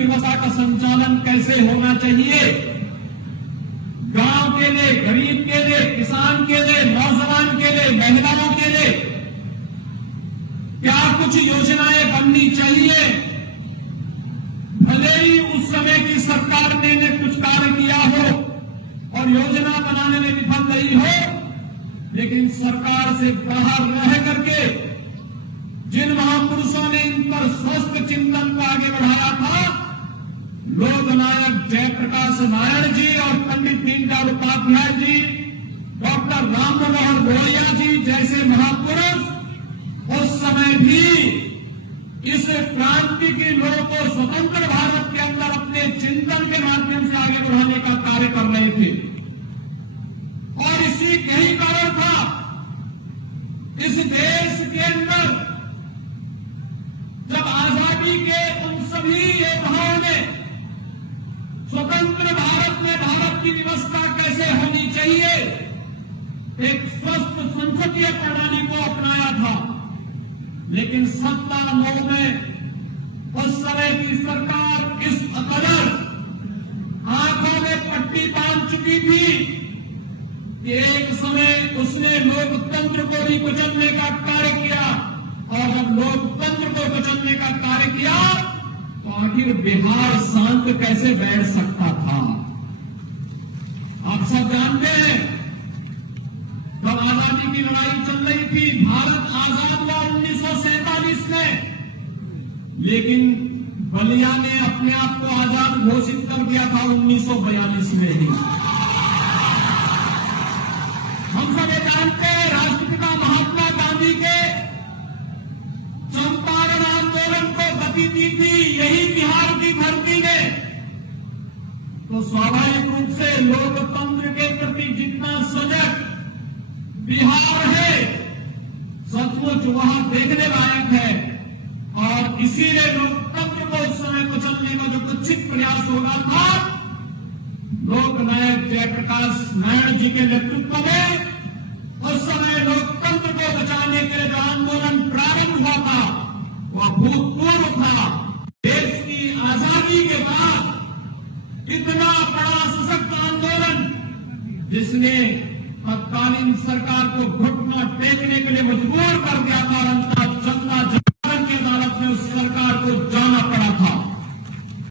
व्यवस्था का संचालन कैसे होना चाहिए, गांव के लिए, गरीब के लिए, किसान के लिए, नौजवान के लिए, महिलाओं के लिए क्या कुछ योजनाएं बननी चाहिए। भले ही उस समय की सरकार ने कुछ कार्य किया हो और योजना बनाने में विफल रही हो, लेकिन सरकार से बाहर रह करके जिन महापुरुषों ने इन पर स्वस्थ चिंतन को आगे बढ़ाया था, लोकनायक जयप्रकाश नारायण जी और पंडित दीनदयाल उपाध्याय जी, डॉक्टर राम मनोहर लोहिया जी जैसे महापुरुष उस समय भी इस क्रांति के लोगों को स्वतंत्र भारत के अंदर अपने चिंतन के माध्यम से आगे बढ़ाने का कार्य कर रहे थे। और इसी यही कारण था इस देश के अंदर जब आजादी के उन सभी योद्धाओं ने स्वतंत्र भारत में भारत की व्यवस्था कैसे होनी चाहिए, एक स्वस्थ संसदीय प्रणाली को अपनाया था। लेकिन सत्ता मोह में उस समय की सरकार इस कदर आंखों में पट्टी बांध चुकी थी कि एक समय उसने लोकतंत्र को भी कुचलने का कार्य किया, और जब लोकतंत्र को कुचलने का कार्य किया तो आखिर बिहार शांत कैसे बैठ सकता था। आप सब जानते हैं जब आजादी की लड़ाई चल रही थी, भारत आजाद हुआ 1947 में, लेकिन बलिया ने अपने आप को आजाद घोषित कर दिया था 1942 में ही। हम सब ये जानते हैं राष्ट्रपिता महात्मा गांधी के चंपारण आंदोलन को गति दी थी यही बिहार की धरती ने। तो स्वाभाविक रूप से लोकतंत्र के प्रति जितना सजग बिहार है, सचमुच वहां देखने लायक है। और इसीलिए लोकतंत्र को उस समय कुचलने का जो कुत्सित प्रयास हो रहा था, लोकनायक जयप्रकाश नारायण जी के नेतृत्व में उस समय लोकतंत्र को बचाने के लिए जो आंदोलन प्रारंभ हुआ था वह भूतपूर्व था। देश की आजादी के बाद इतना बड़ा सशक्त आंदोलन जिसने तत्कालीन सरकार को घुटना टेकने के लिए मजबूर कर दिया था।